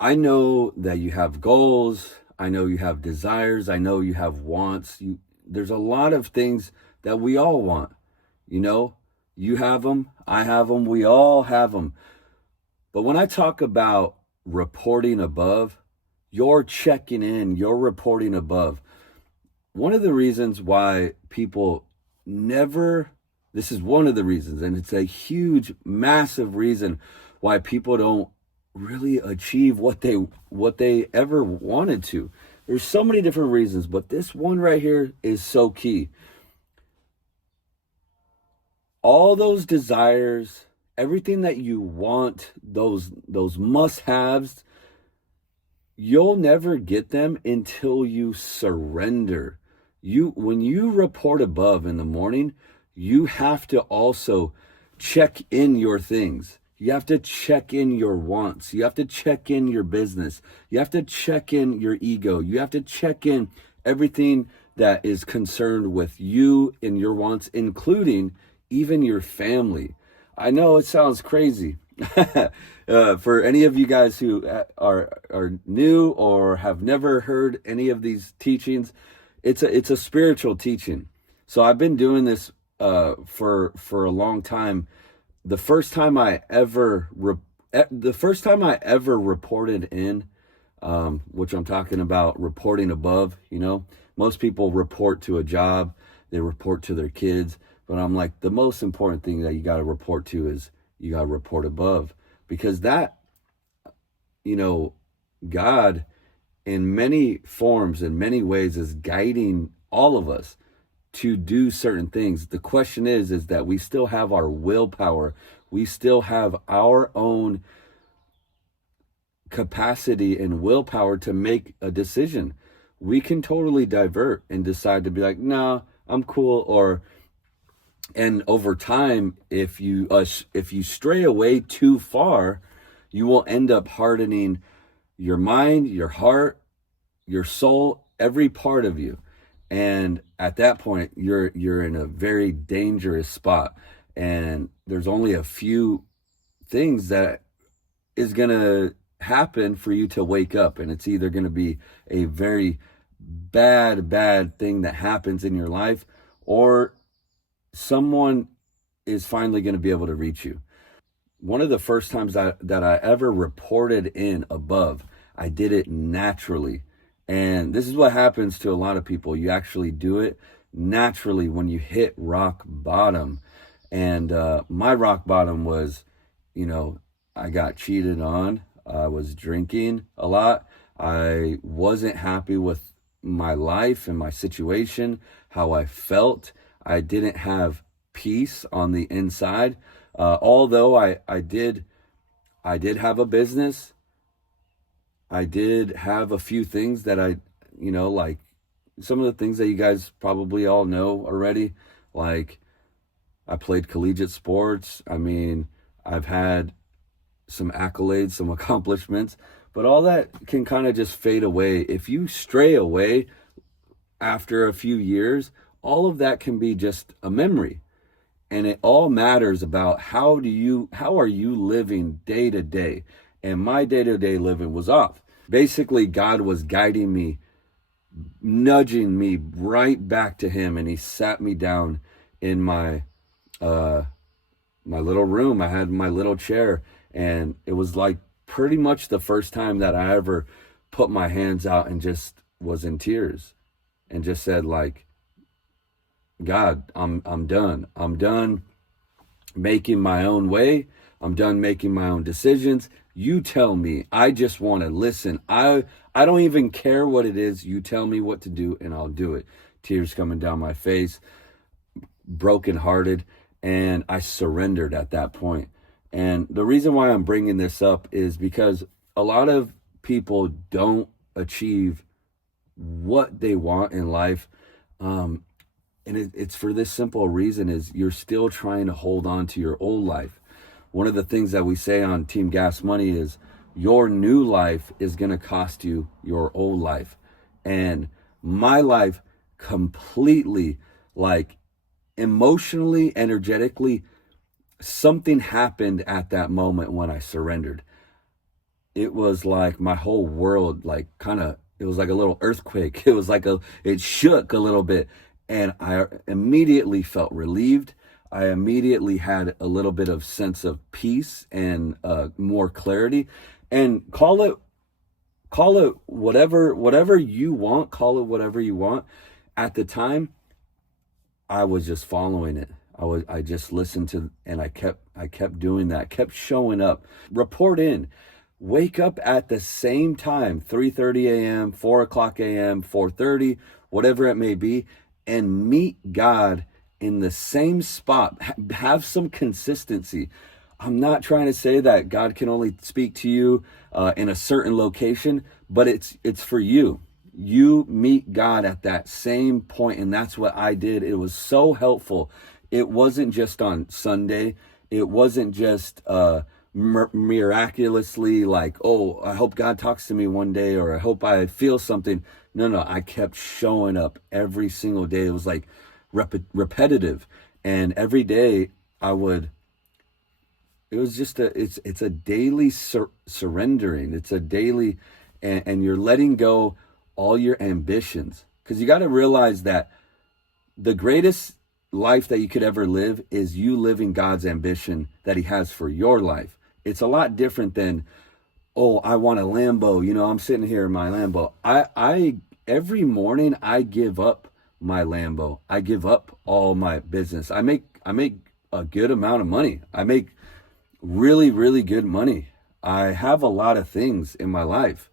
I know that you have goals. I know you have desires. I know you have wants. There's a lot of things that we all want. You know, you have them. I have them. We all have them. But when I talk about reporting above, you're checking in, you're reporting above. One of the reasons why people never, this is one of the reasons, and it's a huge, massive reason why people don't really achieve what they ever wanted to. There's so many different reasons, but this one right here is so key. All those desires, everything that you want, those must-haves, you'll never get them until you surrender. When you report above in the morning, you have to also check in your things. You have to check in your wants. You have to check in your business. You have to check in your ego. You have to check in everything that is concerned with you and your wants, including even your family. I know it sounds crazy. For any of you guys who are new or have never heard any of these teachings, it's a spiritual teaching. So I've been doing this for a long time. The first time I ever reported in, which I'm talking about reporting above, most people report to a job, they report to their kids, but I'm like, the most important thing that you got to report to is you got to report above, because that, God in many forms, in many ways, is guiding all of us to do certain things. The question is that we still have our willpower. We still have our own capacity and willpower to make a decision. We can totally divert and decide to be like, nah, I'm cool. And over time, if you stray away too far, you will end up hardening your mind, your heart, your soul, every part of you. And at that point, you're in a very dangerous spot. And there's only a few things that is going to happen for you to wake up. And it's either going to be a very bad thing that happens in your life, or someone is finally going to be able to reach you. One of the first times that I ever reported in above, I did it naturally. And this is what happens to a lot of people. You actually do it naturally when you hit rock bottom. And my rock bottom was, I got cheated on. I was drinking a lot. I wasn't happy with my life and my situation, how I felt. I didn't have peace on the inside. Although I did have a business. I did have a few things that like some of the things that you guys probably all know already. Like, I played collegiate sports. I mean, I've had some accolades, some accomplishments, but all that can kind of just fade away. If you stray away after a few years, all of that can be just a memory. And it all matters about how are you living day to day. And my day-to-day living was off. Basically, God was guiding me, nudging me right back to him, and he sat me down in my little room. I had my little chair, and it was like pretty much the first time that I ever put my hands out and just was in tears and just said, like, God, I'm done. I'm done making my own way. I'm done making my own decisions. You tell me. I just want to listen. I don't even care what it is. You tell me what to do and I'll do it. Tears coming down my face, brokenhearted, and I surrendered at that point. And the reason why I'm bringing this up is because a lot of people don't achieve what they want in life. And it's for this simple reason, is you're still trying to hold on to your old life. One of the things that we say on Team Gas Money is your new life is going to cost you your old life. And my life completely, like, emotionally, energetically, something happened at that moment when I surrendered. it was like my whole world, like kind of, it was like a little earthquake. It was like it shook a little bit. And I immediately felt relieved. I immediately had a little bit of sense of peace and more clarity. And call it whatever you want, call it whatever you want. At the time, I was just following it. I just listened to, and I kept doing that, kept showing up. Report in. Wake up at the same time, 3:30 a.m., 4 o'clock a.m., 4:30, whatever it may be, and meet God in the same spot. Have some consistency. I'm not trying to say that God can only speak to you in a certain location, but it's for you. You meet God at that same point, and that's what I did. It was so helpful. It wasn't just on Sunday. It wasn't just miraculously like, oh, I hope God talks to me one day, or I hope I feel something. No, I kept showing up every single day. It was like repetitive, and every day I would. It was just it's a daily surrendering. It's a daily, and you're letting go all your ambitions, because you got to realize that the greatest life that you could ever live is you living God's ambition that he has for your life. It's a lot different than, oh, I want a Lambo. I'm sitting here in my Lambo. I every morning I give up my Lambo. I give up all my business. I make a good amount of money. I make really, really good money. I have a lot of things in my life.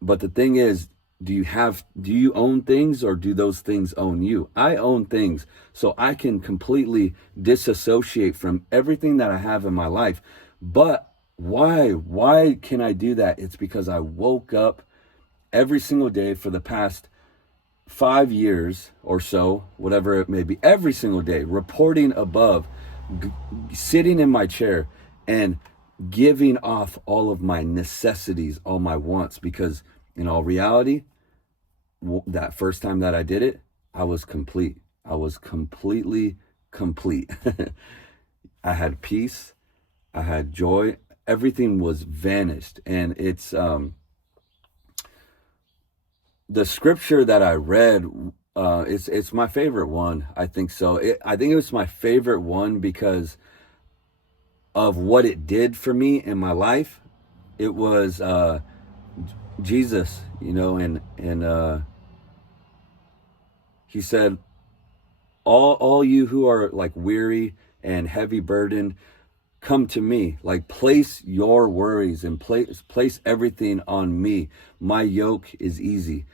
But the thing is, do you own things, or do those things own you? I own things, so I can completely disassociate from everything that I have in my life. But why can I do that? It's because I woke up every single day for the past 5 years or so, whatever it may be, every single day, reporting above, sitting in my chair and giving off all of my necessities, all my wants, because in all reality, that first time that I did it, I was complete. I was completely complete. I had peace. I had joy. Everything was vanished. And it's the scripture that I read. It's my favorite one. I think so. I think it was my favorite one because of what it did for me in my life. It was Jesus, and he said, all you who are like weary and heavy burdened, come to me. Like, place your worries and place everything on me. My yoke is easy.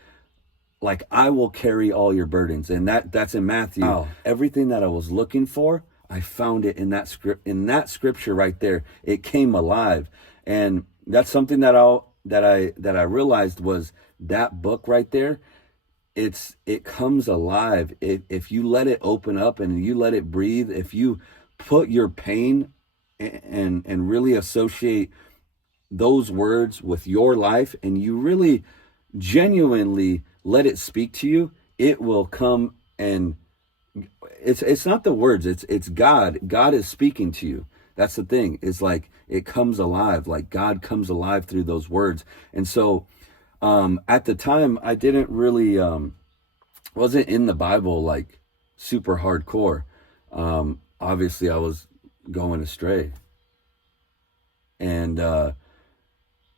Like, I will carry all your burdens. And that's in Matthew. Wow. Everything that I was looking for, I found it in that scripture right there. It came alive. And that's something that I realized was that book right there. It comes alive if you let it open up and you let it breathe. If you put your pain and really associate those words with your life, and you really genuinely let it speak to you, it will come. And it's not the words, it's God. God is speaking to you. That's the thing. It's like it comes alive, like God comes alive through those words. And so at the time, I didn't really wasn't in the Bible like super hardcore. Obviously I was going astray. And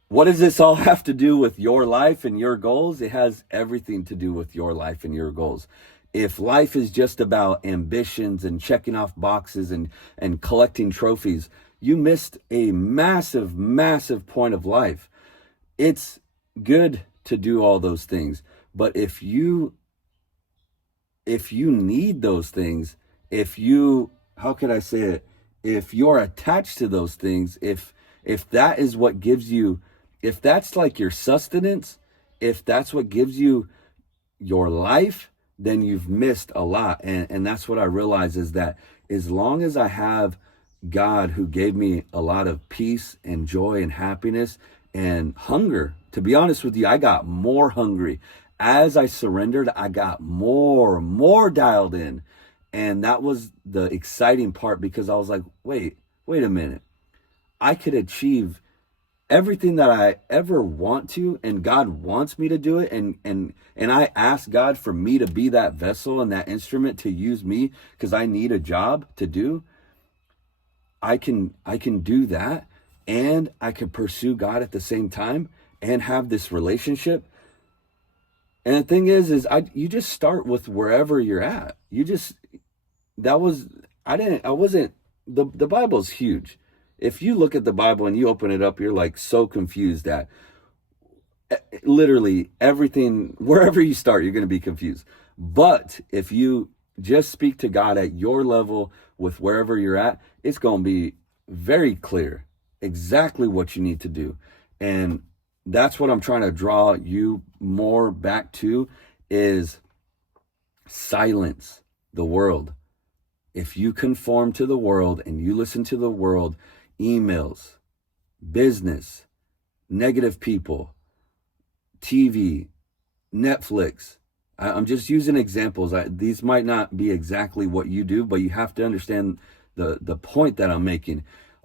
what does this all have to do with your life and your goals? It has everything to do with your life and your goals. If life is just about ambitions and checking off boxes and collecting trophies, you missed a massive, massive point of life. It's good to do all those things, but if you need those things, how could I say it? If you're attached to those things, if that is what gives you, if that's like your sustenance, if that's what gives you your life, then you've missed a lot. And that's what I realize, is that as long as I have God, who gave me a lot of peace and joy and happiness and hunger, to be honest with you, I got more hungry. As I surrendered, I got more dialed in. And that was the exciting part, because I was like, wait a minute. I could achieve everything that I ever want to, and God wants me to do it, and I ask God for me to be that vessel and that instrument to use me because I need a job to do. I can do that, and I can pursue God at the same time and have this relationship. And the thing is you just start with wherever you're at. I wasn't, the Bible's huge. If you look at the Bible and you open it up, you're like so confused that literally everything, wherever you start, you're going to be confused. But if you just speak to God at your level with wherever you're at, it's going to be very clear exactly what you need to do. And that's what I'm trying to draw you more back to, is silence the world. If you conform to the world and you listen to the world, emails, business, negative people, TV, Netflix, I'm just using examples. These might not be exactly what you do, but you have to understand the point that I'm making.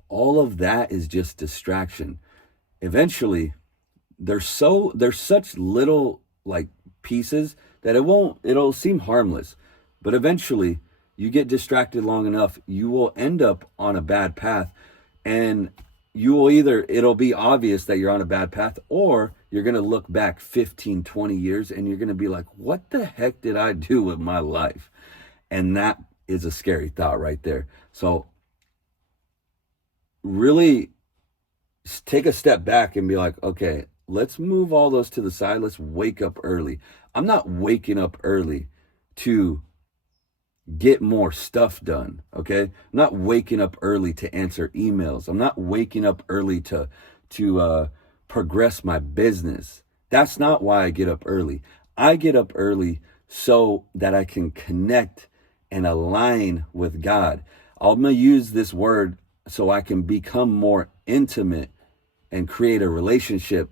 All of that is just distraction. Eventually, there's such little like pieces that it'll seem harmless, but eventually you get distracted long enough, you will end up on a bad path, and it'll be obvious that you're on a bad path, or you're going to look back 15, 20 years and you're going to be like, what the heck did I do with my life? And that is a scary thought right there. So really take a step back and be like, okay, let's move all those to the side. Let's wake up early. I'm not waking up early to get more stuff done, okay? I'm not waking up early to answer emails. I'm not waking up early to progress my business. That's not why I get up early. I get up early so that I can connect and align with God. I'm going to use this word so I can become more intimate and create a relationship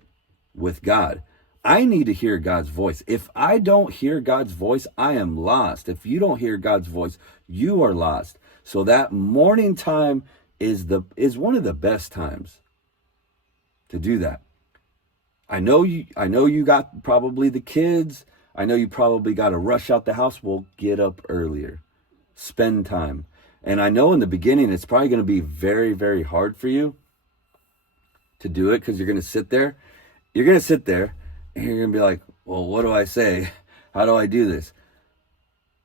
with God. I need to hear God's voice. If I don't hear God's voice, I am lost. If you don't hear God's voice, you are lost. So that morning time is one of the best times to do that. I know you got probably the kids. I know you probably got to rush out the house. Well, get up earlier. Spend time. And I know in the beginning it's probably going to be very, very hard for you to do it, because you're going to sit there. You're going to sit there and you're going to be like, well, what do I say? How do I do this?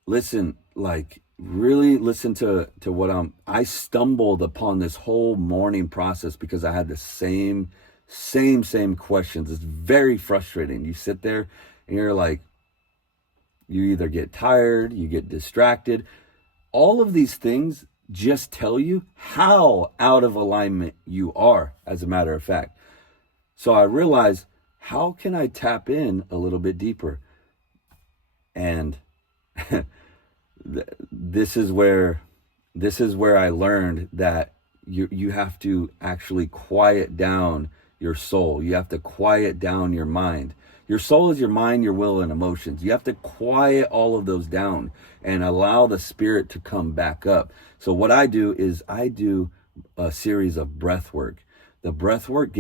Listen, like really listen to what I stumbled upon this whole morning process because I had the same questions. It's very frustrating. You sit there and you're like, you either get tired, you get distracted. All of these things just tell you how out of alignment you are, as a matter of fact. So I realized, how can I tap in a little bit deeper? And this is where I learned that you have to actually quiet down your soul. You have to quiet down your mind. Your soul is your mind, your will, and emotions. You have to quiet all of those down and allow the spirit to come back up. So what I do is I do a series of breath work. The breath work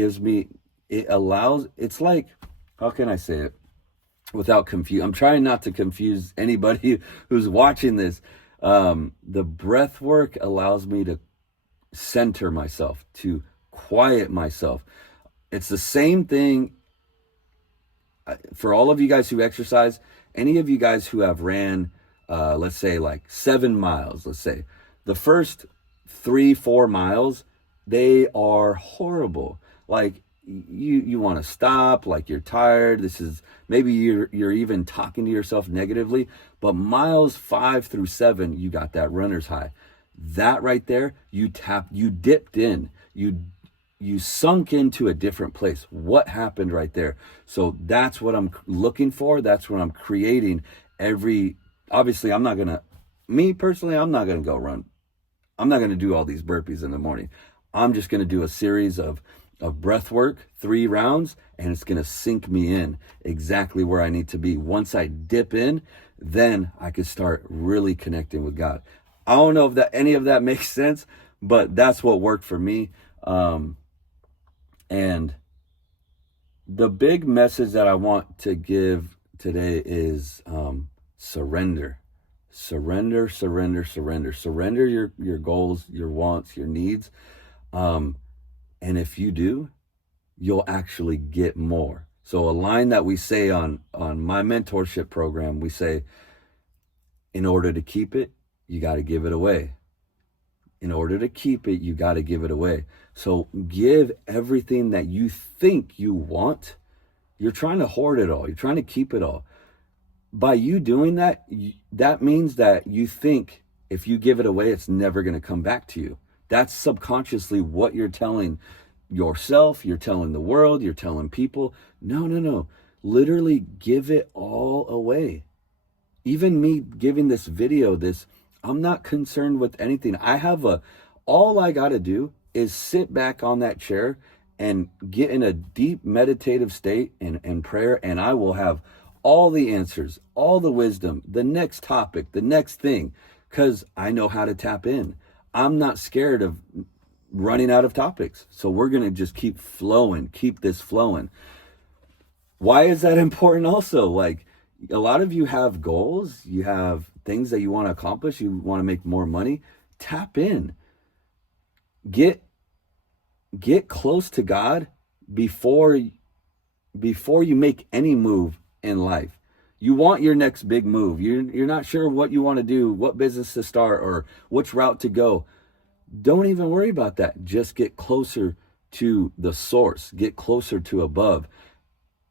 it's like, how can I say it without confuse? I'm trying not to confuse anybody who's watching this. The breath work allows me to center myself, to quiet myself. It's the same thing for all of you guys who exercise. Any of you guys who have ran, let's say like 7 miles, let's say the first 3-4 miles, they are horrible. Like you want to stop, like you're tired. This is maybe you're even talking to yourself negatively, but miles 5 through 7, you got that runner's high. That right there, you dipped in, you sunk into a different place. What happened right there? So that's what I'm looking for. That's what I'm creating obviously I'm not going to go run. I'm not going to do all these burpees in the morning. I'm just going to do a series of breath work, 3 rounds, and it's going to sink me in exactly where I need to be. Once I dip in, then I can start really connecting with God. I don't know if any of that makes sense, but that's what worked for me. And the big message that I want to give today is surrender. Surrender your goals, your wants, your needs. And if you do, you'll actually get more. So a line that we say on my mentorship program, we say, in order to keep it, you got to give it away. In order to keep it, you got to give it away. So give everything that you think you want. You're trying to hoard it all. You're trying to keep it all. By you doing that, that means that you think if you give it away, it's never going to come back to you. That's subconsciously what you're telling yourself, you're telling the world, you're telling people. No. Literally give it all away. Even me giving this video, I'm not concerned with anything. All I got to do is sit back on that chair and get in a deep meditative state and prayer, and I will have all the answers, all the wisdom, the next topic, the next thing, because I know how to tap in. I'm not scared of running out of topics. So we're going to just keep flowing, keep this flowing. Why is that important also? Like, a lot of you have goals, you have things that you want to accomplish, you want to make more money. Tap in. Get close to God before you make any move in life. You want your next big move. You're not sure what you want to do, what business to start, or which route to go. Don't even worry about that. Just get closer to the source, get closer to above.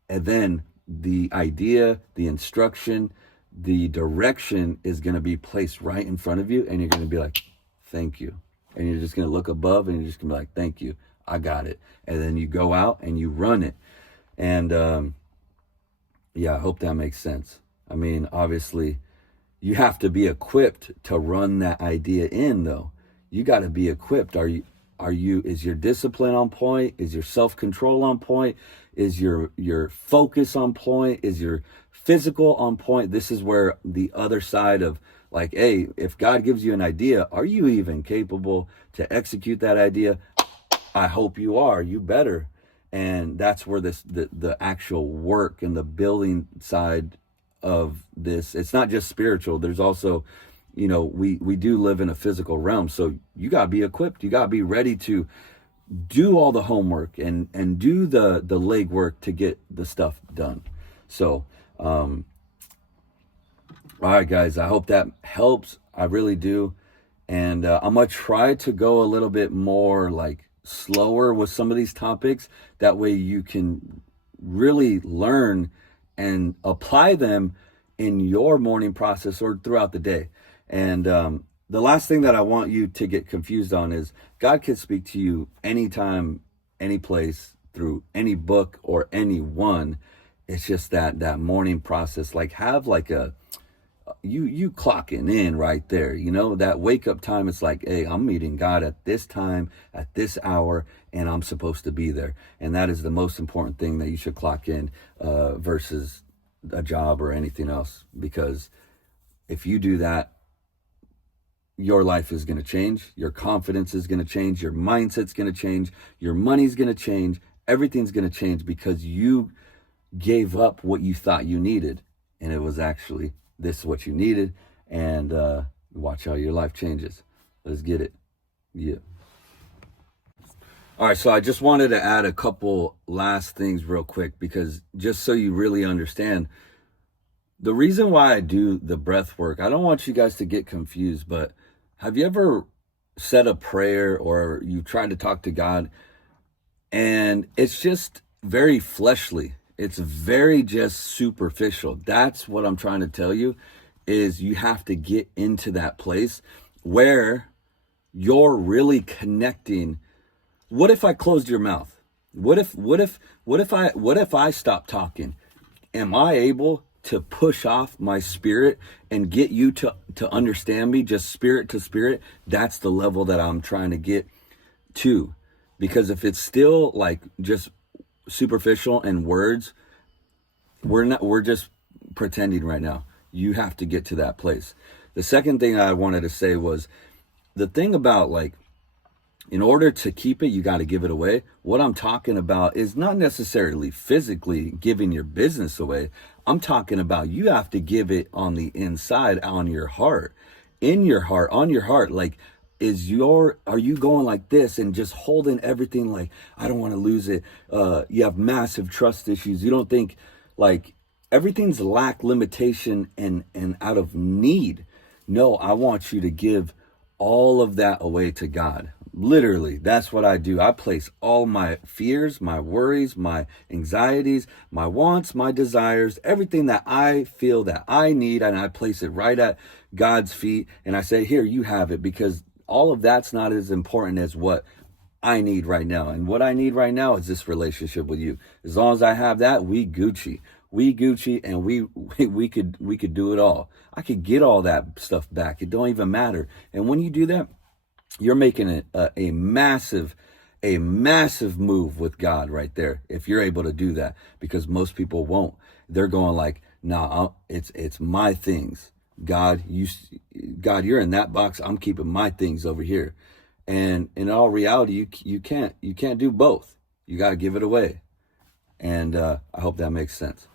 And then the idea, the instruction, the direction is going to be placed right in front of you, and you're going to be like, thank you. And you're just going to look above, and you're just going to be like, thank you, I got it. And then you go out and you run it. And yeah, I hope that makes sense. I mean, obviously, you have to be equipped to run that idea in, though. You got to be equipped. Is your discipline on point? Is your self-control on point? Is your focus on point? Is your physical on point? This is where the other side of, like, hey, if God gives you an idea, are you even capable to execute that idea? I hope you are. You better. And that's where the actual work and the building side of this, it's not just spiritual. There's also, we do live in a physical realm. So you got to be equipped. You got to be ready to do all the homework and do the legwork to get the stuff done. So, all right, guys, I hope that helps. I really do. And I'm going to try to go a little bit more like slower with some of these topics. That way you can really learn and apply them in your morning process or throughout the day. And the last thing that I want you to get confused on is God can speak to you anytime, any place, through any book or anyone. It's just that morning process, like have like you clocking in right there, that wake up time. It's like, hey, I'm meeting God at this time, at this hour, and I'm supposed to be there. And that is the most important thing that you should clock in versus a job or anything else. Because if you do that, your life is going to change. Your confidence is going to change. Your mindset's going to change. Your money's going to change. Everything's going to change because you gave up what you thought you needed. And it was actually, this is what you needed. And watch how your life changes. Let's get it. Yeah. All right. So I just wanted to add a couple last things real quick, because just so you really understand the reason why I do the breath work. I don't want you guys to get confused, but have you ever said a prayer or you tried to talk to God and it's just very fleshly? It's very just superficial. That's what I'm trying to tell you, is you have to get into that place where you're really connecting. What if I closed your mouth? What if I stopped talking? Am I able to push off my spirit and get you to understand me, just spirit to spirit? That's the level that I'm trying to get to. Because if it's still like just superficial and words, we're just pretending right now. You have to get to that place. The second thing I wanted to say was the thing about like In order to keep it, you got to give it away. What I'm talking about is not necessarily physically giving your business away. I'm talking about you have to give it on the inside, on your heart, in your heart, on your heart. Like, are you going like this and just holding everything like, I don't want to lose it? You have massive trust issues. You don't think like everything's lack, limitation, and out of need. No, I want you to give all of that away to God. Literally, that's what I do. I place all my fears, my worries, my anxieties, my wants, my desires, everything that I feel that I need, and I place it right at God's feet. And I say, here, you have it, because all of that's not as important as what I need right now. And what I need right now is this relationship with you. As long as I have that, we Gucci. We Gucci, and we could do it all. I could get all that stuff back. It don't even matter. And when you do that, you're making a massive move with God right there. If you're able to do that, because most people won't. They're going like, nah, it's my things. God, you're in that box. I'm keeping my things over here. And in all reality, you can't do both. You got to give it away. And I hope that makes sense.